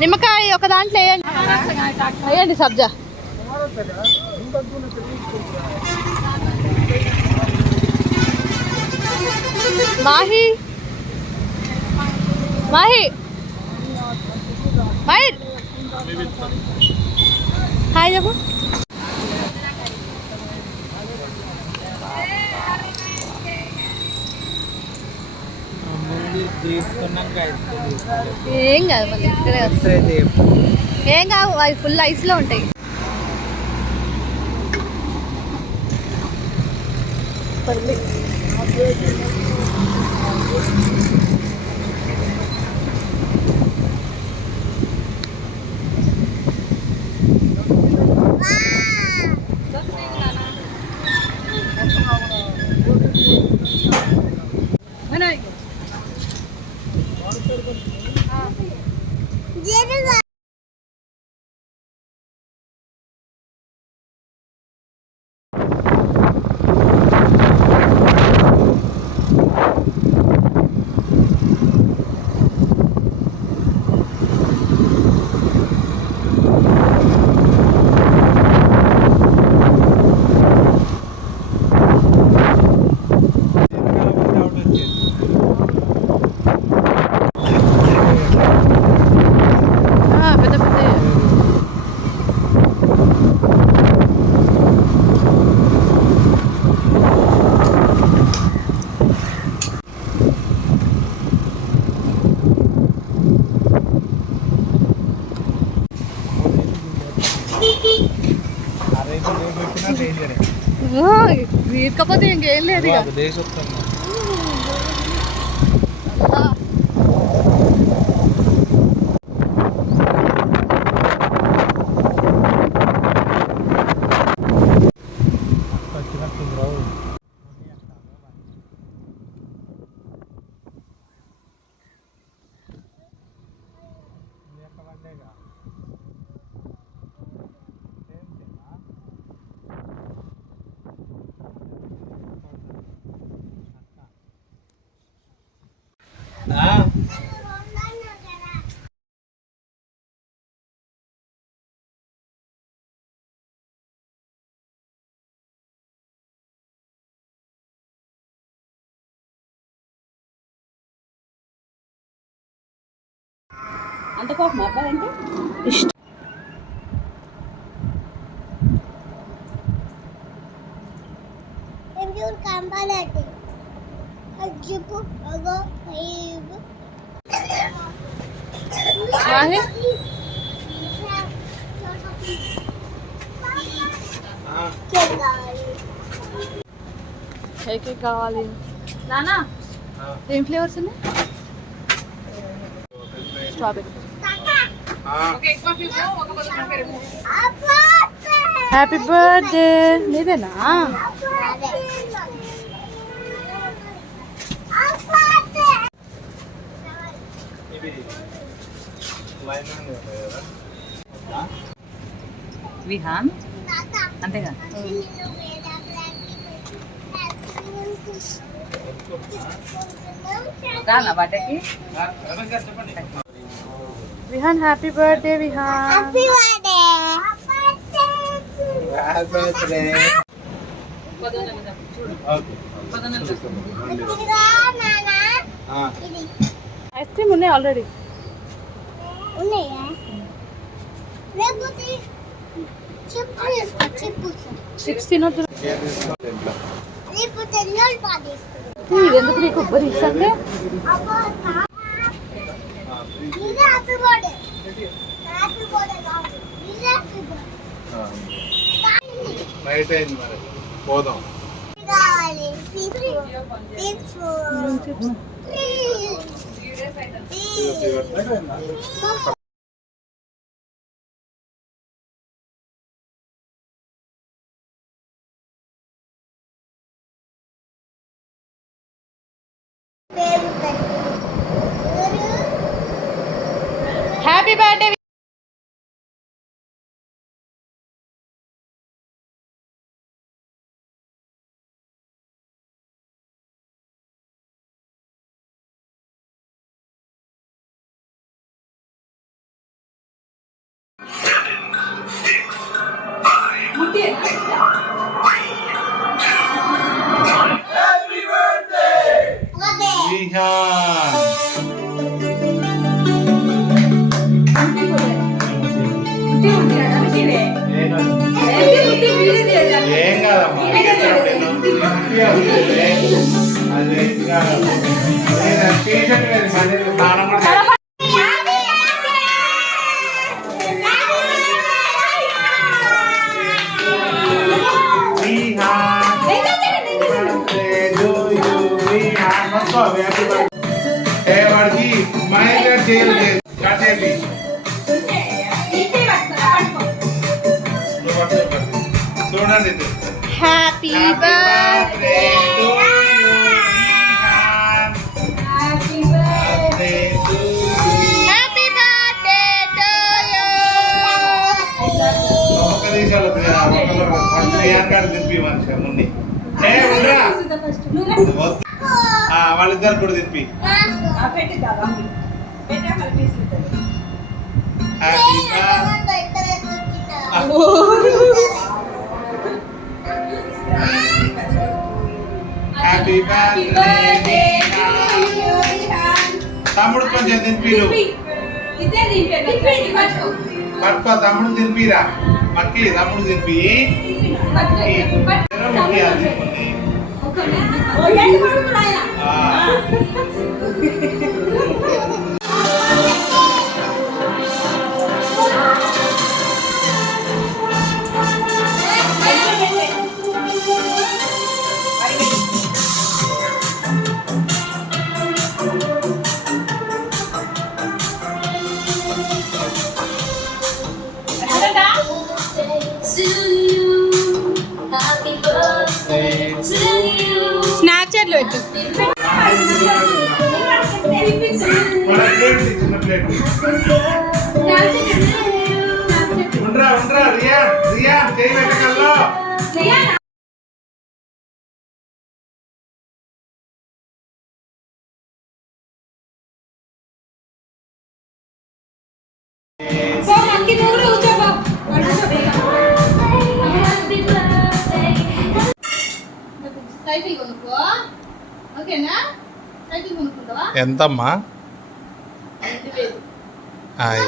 నిమ్మకాయ ఒక దాంట్లో వేయండి, వేయండి సబ్జా. మాహి మాహి మాహిర్ హాయ్ చెప్పు. ఏం కాదు మళ్ళీ ఇక్కడే వస్తాయి. ఏం కావు, అవి ఫుల్ ఐస్లో ఉంటాయి. వీరకపోతే ఇంకేం లేదు. అంత కోపం అబ్బాయి అంటే ఇష్టం. కేక్ కావాలి నానా. ఏం ఫ్లేవర్స్ ఉన్నాయి? స్ట్రాబెరీ. Happy birthday. నీదేనా? విహాన్ అంతేగా. రానా బర్త్డేకి? Vihan happy birthday. Vihan happy birthday. Ice cream ఉన్నాయి ఆల్రెడీ. 16 ఎందుకు నీకు కొబ్బరి ఇస్తాంటే నైట్ అయింది మరి పోదాం. Happy birthday. రిహాన్. ఏం కాదమ్మా అది టీషర్ట్ లేదు మళ్ళీ స్నానం కూడా చేయాలి. వాడికి మైండ్ చేయాలి కట్టేది చూడండి happy birthday happy birthday to you. ఒక్క దేశాలు తినిపి మనిషి ముందు వాళ్ళిద్దరు కూడా తినిపి హ్యాపీ బర్త్డే తమ్ముడు కొంచెం తినిపిరు పట్టుకో తమ్ముడు తినిపిరా మక్కి తమ్ముడు తినిపి స్నాప్చాట్ లో పెట్టు. చిన్న ప్లేట్ ఉండరా ఉండరా రియాన్ రియాన్ చేయి పెట్టకల్లో సైకిల్ కొనుక్కో. ఓకేనా? సైకిల్ కొనుక్కుంటావా? ఎంతమ్మా? 5,000. హాయ్